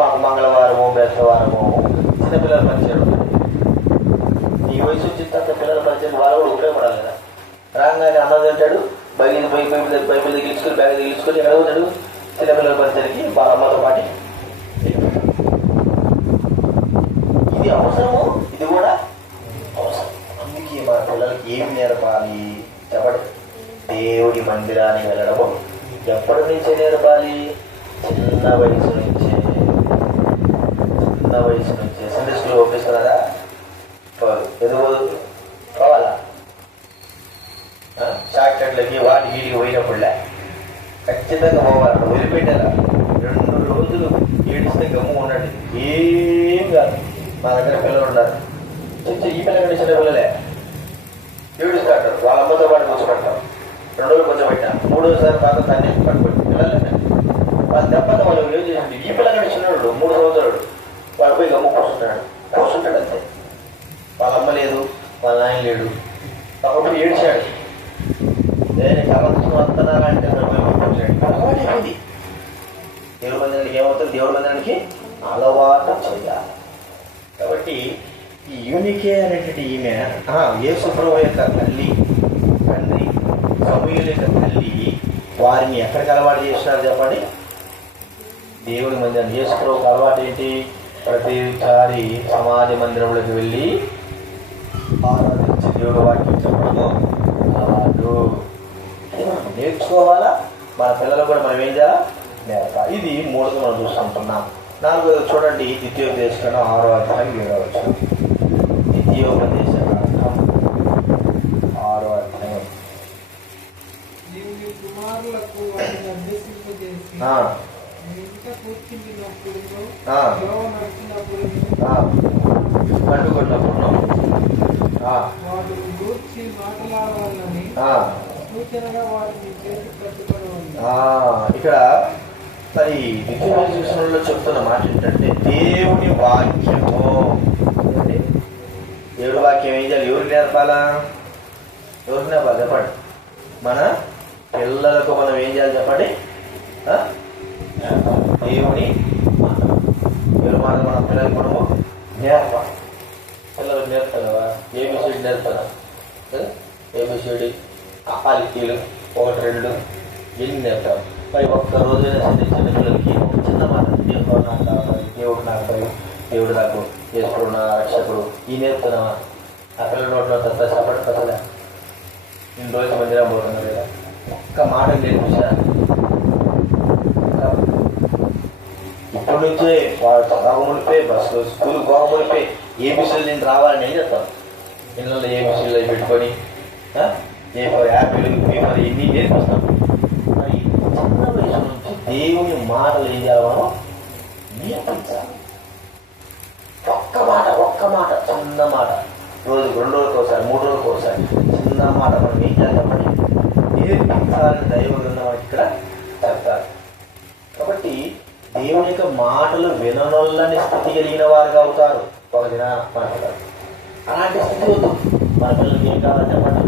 మాకు మంగళవారము బేస్తవారము చిన్నపిల్లల పరిచయం ఉంటుంది. ఈ వయసు వచ్చిన తర్వాత పిల్లల పరిచయం వాళ్ళు కూడా ఉపయోగపడాలి కదా. రాగానే అన్నది అంటాడు, బైబిల్ తగిలించుకొని బ్యాగ్ తగిలించుకొని ఎక్కడ పోతాడు చిన్నపిల్లల పరిచయకి వాళ్ళ అమ్మతో పాటు. ఇది అవసరము, ఇది కూడా అవసరం. అందుకే మన పిల్లలకి ఏం నేర్పాలి చెప్పండి? దేవుడి మందిరానికి వెళ్ళడము ఎప్పటి నుంచే నేర్పాలి? చిన్న వయసు నుంచే సండే స్కూల్ పంపిస్తున్నారా? ఎందుకు కావాలా? షార్ట్కట్లకి వాటి వీటికి పోయినప్పుడులే ఖచ్చితంగా పోవాలి. వదిలిపెట్టారా? 2 రోజులు ఏడిస్తే గమ్ము ఉండండి, ఏం కాదు. మా దగ్గర పిల్లలు ఉన్నారు, ఈ పిల్లలు చిన్న పిల్లలే ఏడుస్తాడు, వాళ్ళ అమ్మతో పాటు కూర్చోబెడతాం. 2 రోజులు కూర్చోబెట్టాం, 3వసారి పాత తన్ని పట్టుబట్టి పిల్లలే వాళ్ళ దెబ్బతో వాళ్ళు ఏం చేసింది. ఈ పిల్లగాడు చిన్నవాడు 3 సంవత్సరాలు, వాడు పోయి గమ్ము కూర్చుంటాడు అంతే. వాళ్ళ అమ్మ లేదు, వాళ్ళ నాయన లేడు, కాబట్టి ఏడ్చాడు. నేను కలవచ్చుకుని వస్తున్నానంటే అలవాటైపోయింది. దేవుడి మందిరానికి ఏమవుతుంది? దేవుడి మందిరానికి అలవాటు చేయాలి. కాబట్టి ఈ యూనికే అనేటువంటి ఈమె యేసుప్రభు యొక్క తల్లి తండ్రి సమూయేలు యొక్క తల్లి వారిని ఎక్కడికి అలవాటు చేస్తున్నారు చెప్పండి? దేవుడి మందిరం. యేసుప్రభుకి అలవాటు ఏంటి? ప్రతిసారి సమాధి మందిరంలోకి వెళ్ళి ఆరాధించి దేవుడు వాక్యం చెప్పడము అలవాటు. నేర్చుకోవాలా? మన పిల్లలు కూడా మనం ఏం చేయాలా? నేర్పాలి. ఇది 3ది మనం చూసుకుంటున్నాం. 4వది చూడండి, ద్వితీయోపదేశం 6వ అధ్యాయం 7వ వచనం. ద్వితీయోపదేశం 6వ అధ్యాయం ఆ, ఆ, కండుకున్నప్పుడు ఇక్కడ మరి విద్యాభ్యాసంలో చెప్తున్న మాట ఏంటంటే దేవుని వాక్యము. దేవుడి వాక్యం ఏం చేయాలి? ఎవరికి నేర్పాలా? ఎవరికి నేర్పాలి చెప్పండి? మన పిల్లలకు మనం ఏం చేయాలి చెప్పండి? దేవుని మాట. దేవుని మాట మన పిల్లలకి మనము నేర్పాలి. పిల్లలకు నేర్పుతావా? ఏబిసిడి నేర్పుతారా? ఏబిసిడి ఆలికీలు 1 2 ఎన్ని నేర్పుతారు? మరి ఒక్క రోజైనా సరే చిన్న పిల్లలకి ఒక చిన్న మాట దేవుడు నాకు కావాలి, దేవుడు నాకు భయం, దేవుడు నాకు చేసుకుడు నా రక్షకుడు ఈ నేర్పుతున్నావా? ఆ పిల్లల నోట్లో సపరేట్ కథలే. నేను రోజు మందిరం పోతున్నా లేదా? ఒక్క మాట నేర్పించా. ఇప్పటి నుంచే వాడు చదవమునిపే బస్సు స్కూల్ పోమునిపే ఏబిసిలు నేను రావాలని ఏం చెప్తాను. ఇళ్ళలో ఏబిసిలు పెట్టుకొని A for apple, B for ఇన్ని నేర్పిస్తాం. మరి చిన్న వయసు నుంచి దేవుని మాటలు ఏం చేయాలి? మనం నేర్పించాలి. ఒక్క మాట చిన్న మాట, రోజు 2 రోజులకు ఒకసారి 3 రోజులకు ఒకసారి చిన్న మాట మనం ఏం చేద్దామని నేర్పించాలని దైవ గ్రంథం ఇక్కడ చెప్తారు. కాబట్టి దేవుని యొక్క మాటలు విననొల్లని స్థితి కలిగిన వారుగా అవుతారు ఒక దిన మన పిల్లలు. అలాంటి స్థితి వద్దు. మన పిల్లలకి ఏం కావాలని చెప్పండి?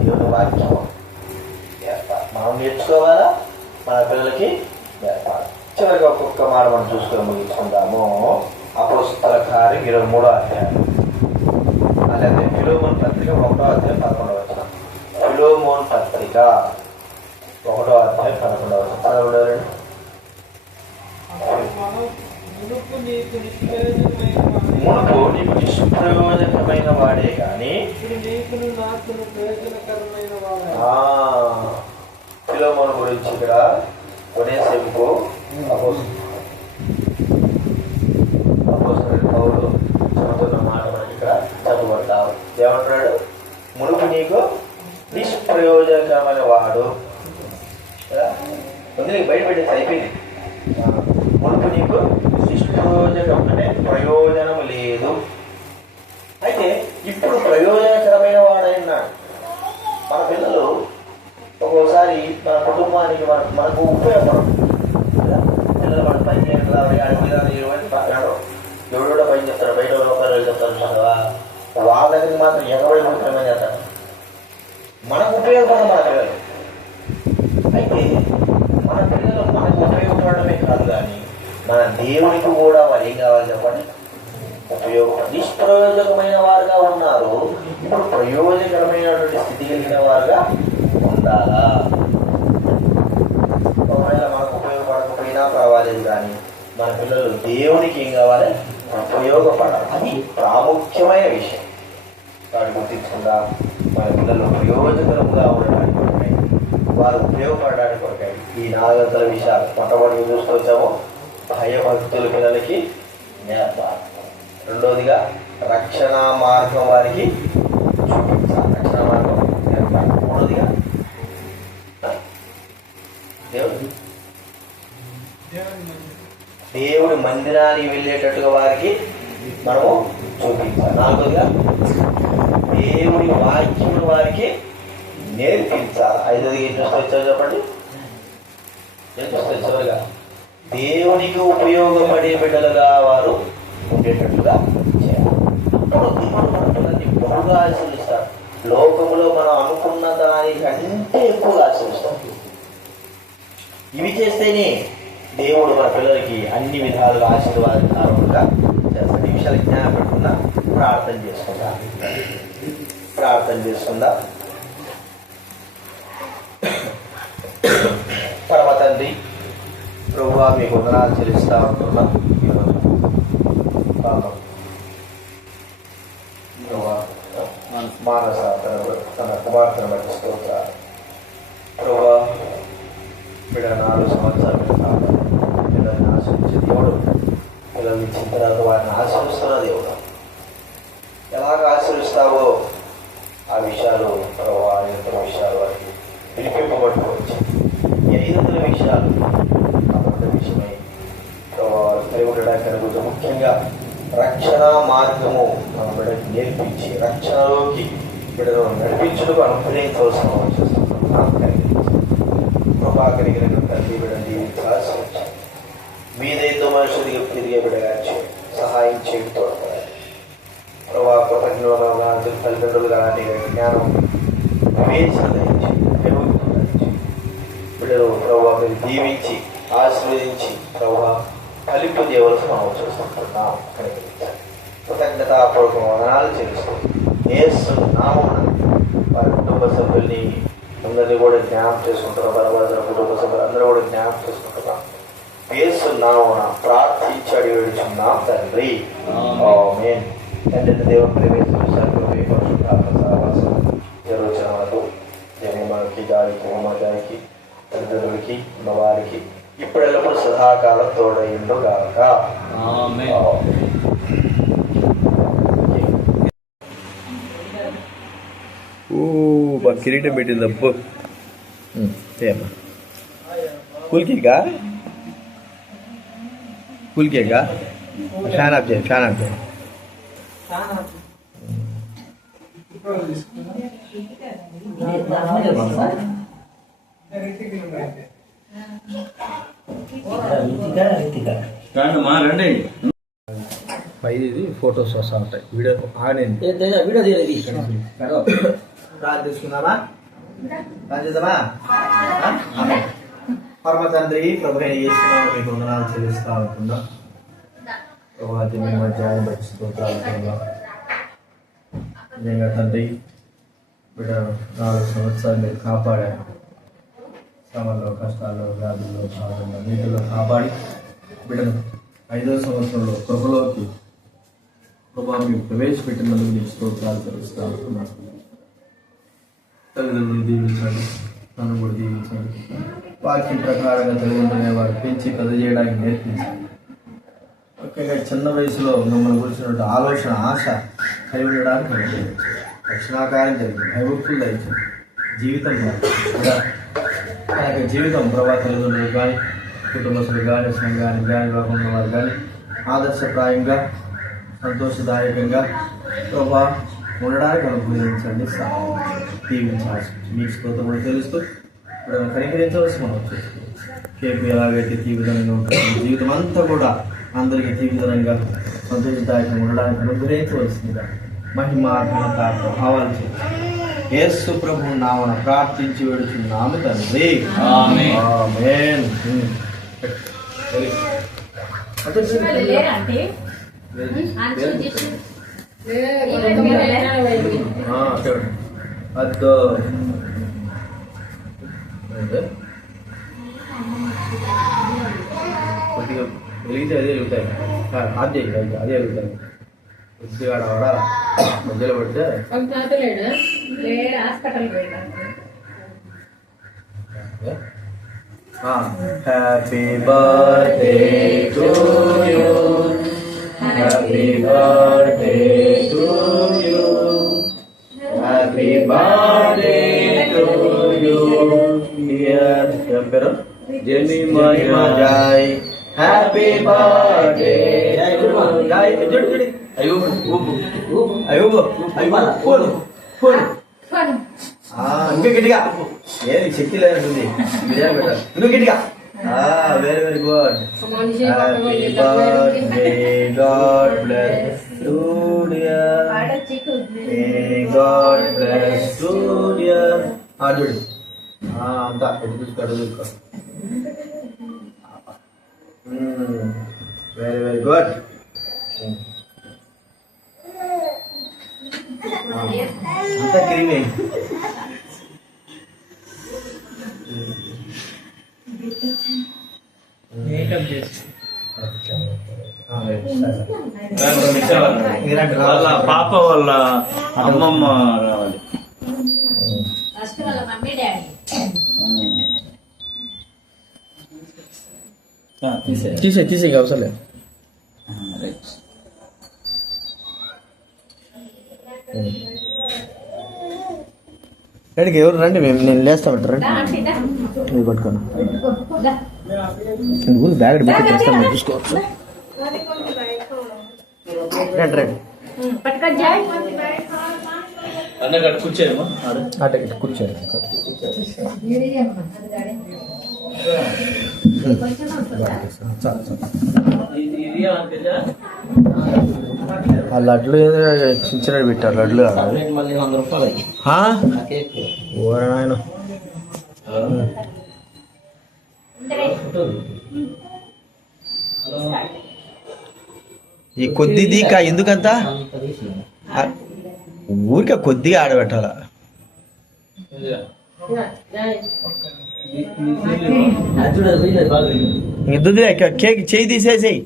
దేవుని వాక్యం మనం నేర్చుకోవాలా, మన పిల్లలకి నేర్పాలి. చివరిగా ఒక్కొక్క మాట మనం చూసుకొని ముగించుకుందాము. అపోస్తల కార్యం 23వ అధ్యాయం. అలాగే ఫిలోమోన్ పత్రిక 1వ అధ్యాయం 11వ వచనం. ఫిలోమోన్ పత్రిక 1వ అధ్యాయం 11వ వచనం చదవలేరండి. మునుపు నీకు నిష్ప్రయోజకమైన వాడే కానీ ఫిలోమోను గురించి ఇక్కడ కొనేసేపుకు పౌలు చెబుతున్న మాట మనకి ఇక్కడ చదువుతారు. ఏమంటున్నాడు? మునుపు నీకు నిష్ప్రయోజకమైన వాడు. ముందు నీకు బయటపెట్టేసి అయిపోయింది. మునుపు నీకు నిష్ప్రయోజకం అంటే ప్రయోజనం లేదు. అయితే ఇప్పుడు ప్రయోజనకరమైన వాడైనాడు. మన పిల్లలు ఒక్కోసారి మన కుటుంబానికి మనకు ఉపయోగపడదు. పిల్లలు మన పని చేయాలి, ఎవడో పని చెప్తారు, బయట రూపాయలు చెప్తారు కదా, వాళ్ళ దగ్గరికి మాత్రం ఎగబడి పని చేస్తారు. మనకు ఉపయోగపడదు మన పిల్లలు. అయితే మన పిల్లలు మనకు ఉపయోగపడమే కాదు కానీ మన దేవునికి కూడా వారు ఏం కావాలి చెప్పండి? నిష్ప్రయోజకమైన వారుగా ఉన్నారు. ఇప్పుడు ప్రయోజకరమైనటువంటి స్థితి కలిగిన వారుగా ఉండాలా. ఒకవేళ మనకు ఉపయోగపడకపోయినా పర్వాలేదు కానీ మన పిల్లలు దేవునికి ఏం కావాలి? ఉపయోగపడాలి. అది ప్రాముఖ్యమైన విషయం. వాడు గుర్తించకుండా మన పిల్లలు ప్రయోజకరంగా ఉండడానికి కొరకై, వారు ఉపయోగపడడానికి కొరకై ఈ 4 అంతల విషయాలు మొట్టమొదటి చూస్తూ వచ్చాము. భయభక్తుల పిల్లలకి నేర్పాలి. రెండోదిగా రక్షణ మార్గం వారికి చూపించాలి. రక్షణ మార్గం నేర్పాలి. మూడోదిగా దేవుడి మందిరానికి వెళ్ళేటట్టుగా వారికి మనము చూపించాలి. నాలుగోదిగా దేవుడి వాక్యం వారికి నేర్పించాలి. ఐదోదిగా ఏం చూస్తే వచ్చారు చెప్పండి? ఏం చూస్తే చివరిగా దేవునికి ఉపయోగపడే బిడ్డలుగా వారు ఉండేటట్టుగా చేయాలి. అప్పుడు దేవుడు మన పిల్లల్ని బహుగా ఆశీర్వదిస్తాడు. లోకంలో మనం అనుకున్న దానికంటే ఎక్కువగా ఆశీర్వదిస్తాం. ఇవి చేస్తేనే దేవుడు మన పిల్లలకి అన్ని విధాలుగా ఆశీర్వాదకారులుగా చేస్తాడు. ఈ విషయాలు జ్ఞానం పెట్టుకున్నా ప్రార్థన చేసుకుందా. పరమ తండ్రి ప్రభువా, మీకు వందనాలు చెల్లిస్తా ఉంటున్నా. మానస తన కుమార్తెను బట్టి స్తోత్రాలు. ప్రభువా, బిడ్డ 4 సంవత్సరాల పిల్లల్ని ఆశ్రయించే దేవుడు, పిల్లల్ని ఇచ్చిన తర్వాత వారిని ఆశ్రయిస్తున్న దేవుడు. ఎలాగ ఆశ్రయిస్తావో ఆ విషయాలు ప్రభువా, 500 విషయాలు వారికి పిలిపింపబట్టుకోవచ్చు. ఈ 500 విషయాలు కలిగి ఉండడానికి అనుకుంటే ముఖ్యంగా రక్షణ మార్గము మన బిడ్డకి నేర్పించి రక్షణలోకి బిడ్డను నడిపించడం అనుగ్రహించవలసిన కృపా కలిగిన తండ్రి బిడ్డను దీవించాల్సి వచ్చింది. మీదైతే మనుషుడికి తిరిగే బిడ్డగా సహాయం చేయడంతో ప్రభా ప్రపంచంలో తల్లిదండ్రులు కానీ జ్ఞానం వివేచన బిడ్డలు ప్రభావ మీరు దీవించి ఆశీర్వదించి ప్రభావ కలిపి దేవలసిన చూసుకుంటున్నాం. కృతజ్ఞతాపూర్వక వందనాలు చేస్తూ యేసు నామమున వారి కుటుంబ సభ్యుల్ని అందరినీ కూడా జ్ఞాపకం చేసుకుంటున్నాం. బలబల కుటుంబ సభ్యులు అందరూ కూడా జ్ఞాపకం చేసుకుంటున్నాం. యేసు నామమున ప్రార్థించి అడిగి వేడుచున్నాం తండ్రి. ఆమేన్. తండ్రి దేవుని ప్రవేశించడానికి జనమానికి జాయికి హోమజాయికి తల్లిదండ్రులకి వారికి ఇప్పుడెల్లప్పుడు సదాకాలం తోడైండు గాక. కిరీటం పెట్టింది అబ్బో. కూల్కేగా కూల్కేగా ఫ్యాన్ ఆఫ్ చేయండి, ఫ్యాన్ ఆఫ్ చేయండి. ఇది ఫొటోస్ వస్తూ ఉంటాయి. వీడియో ప్రార్థిస్తున్నామా? ప్రార్థిద్దామా? పరమ తండ్రి ప్రభు చేస్తున్నాము, మీకు వందనాలు చెల్లిస్తా ఉంటున్నాం. ప్రభాతి మేము అధ్యాయం స్తోత్రాలు. నిజంగా తండ్రి బిడ్డ 4 సంవత్సరాలు మీరు కాపాడారు. శ్రమల్లో, కష్టాల్లో, వ్యాధుల్లో, బాధల్లో, నీటిలో కాపాడి బిడ్డను 5వ సంవత్సరంలో కృపలోకి ప్రభావం మీకు ప్రవేశపెట్టినందుకు మీకు స్తోత్రాలు చెల్లిస్తా ఉంటున్నాను. తల్లిదండ్రులు దీవించండి, నన్ను కూడా దీవించండి. వాక్యం ప్రకారంగా తల్లిదండ్రులనే వారు పెంచి పెద్ద చేయడానికి నేర్పించండి. ముఖ్యంగా చిన్న వయసులో మిమ్మల్ని గురించినటువంటి ఆలోచన, ఆశ కలిగి ఉండడానికి రక్షణాకారం జరిగింది. భయభక్తులు ధరించండి. జీవితం జీవితం ప్రభా తల్లిదండ్రులు కానీ, కుటుంబస్తులు కానీ, సంఘాన్ని కానీ, కాకుండా వారు కానీ ఆదర్శప్రాయంగా, సంతోషదాయకంగా ప్రభా ఉండడానికి అనుగ్రహించండి. దీవించాల్సి మీకు స్తోత్రములు తెలుస్తూ ఇప్పుడు కనికరించవలసి మనం వచ్చేసి కేపు ఎలాగైతే తీవ్రంగా ఉంటుంది, జీవితం అంతా కూడా అందరికీ తీవ్రంగా సంతోషదాయకంగా ఉండడానికి అనుగ్రహించవలసిందిగా మహిమ ఘనత ప్రభావాలు చేసి యేసు ప్రభు నామమున ప్రార్థించి వేడుచున్నాము తండ్రి. ఆమేన్. అద్దో కొద్దిగా వెలిగితే అదే వెలుగుతాయి. అదే అదే వెలుగుతాయి. కొద్దిగా ఆడ మధ్యలో పడితే happy birthday to you, happy birthday to you, happy birthday to you. పేరు Jemima Joy. Happy birthday Joy. చూడు ఇంకా గట్టిగా ఏది శక్తి లేదంటుంది. ఇంకా గట్టిగా. Very very good. Happy birthday, God bless you dear, God bless you dear. చూడు అంతా ఎటు చూసుకో. Very very good. అంతా క్రీమే. వాళ్ళ పాప వాళ్ళ అమ్మమ్మ రావాలి. తీసే అవసరం లేదు. రండి, ఎవరు రండి, నేను లేస్తామంటారు. రండి పట్టుకోను బ్యాగ్ పెట్టి తెస్తాను, చూసుకోవచ్చు. రండి రండి అన్న కట్టు కూర్చోమ్మా అటు ఇటు కూర్చోండి చాలు చాలు ఇది ఏమంటే ఆ లడ్లు ఏదో చిన్న చిన్నవి పెట్టారు లడ్లు కాదు మళ్ళీ 100 రూపాయలు ఓర నాయన ఈ కొద్దిది ఎందుకంత ఊరికే కొద్దిగా ఆడబెట్టాల ఇద్దుది కేక్ చేయి తీసేసేయి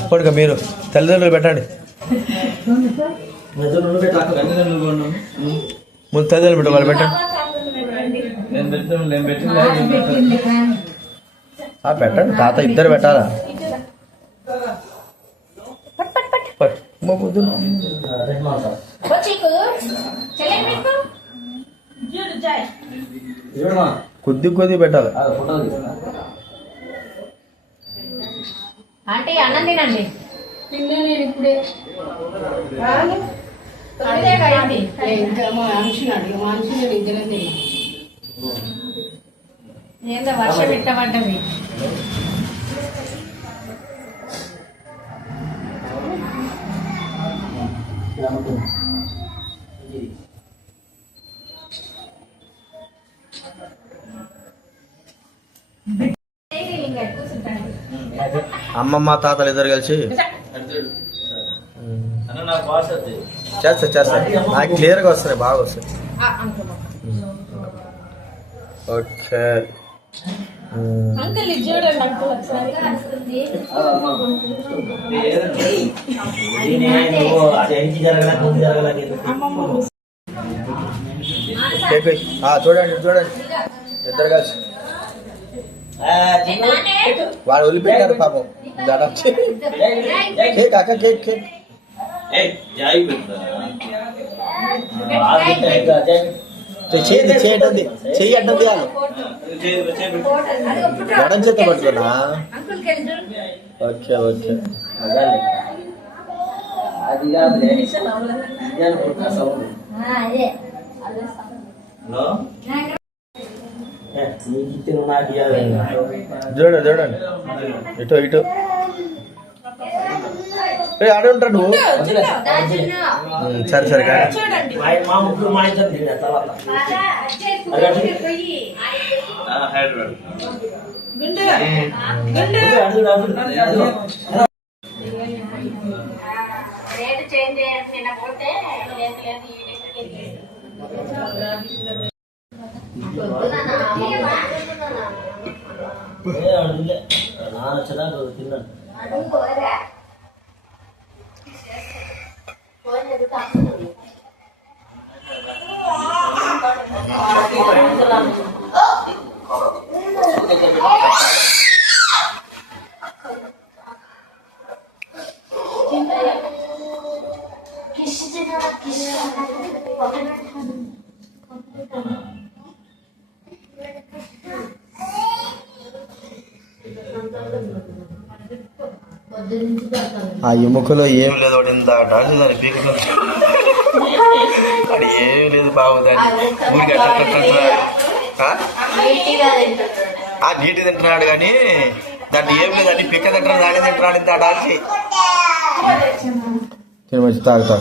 ఇప్పటిక మీరు తల్లిదండ్రులు పెట్టండి ముందు తల్లిదండ్రులు పెట్ట వాళ్ళు పెట్టండి పెట్టండి తాత ఇద్దరు పెట్టాలా పొద్దున కొద్ది పెట్టాలి అంటే అన్నం తినండి తిన్నాను ఇప్పుడే ఏందో వర్షం పెట్టబడ్డది అమ్మమ్మ తాతలు ఇద్దరు కలిసి చేస్తా నాకు క్లియర్గా వస్తాయి బాగా వస్తాయి ఓకే అంకుల్ ఇది చూడండి అంకుల్ ఒకసారి చూడండి ఇద్దరు కలిసి వాడు వదిలిపెట్టారు పాపం కేక్ అక్క కేక్ చేయటండి చెయ్యి అడ్డం తీయాలి ఎడం చేత పట్టుకున్నా ఓకే చూడండి ఇటు ఆడ ఉంటాడు నువ్వు సరే మా ముగ్గురు మా ఇద్దరు తిన్నాను ఆ ఎముకలో ఏం లేదు ఇంత డాలి దాని పీకలు అది ఏం లేదు బాగుందని ఊరికి నీటి తింటున్నాడు కానీ దాన్ని ఏం లేదు అని పిక్క తింటున్నాడు దాని తింటున్నాడు ఇంత డాల్చి తాగుతా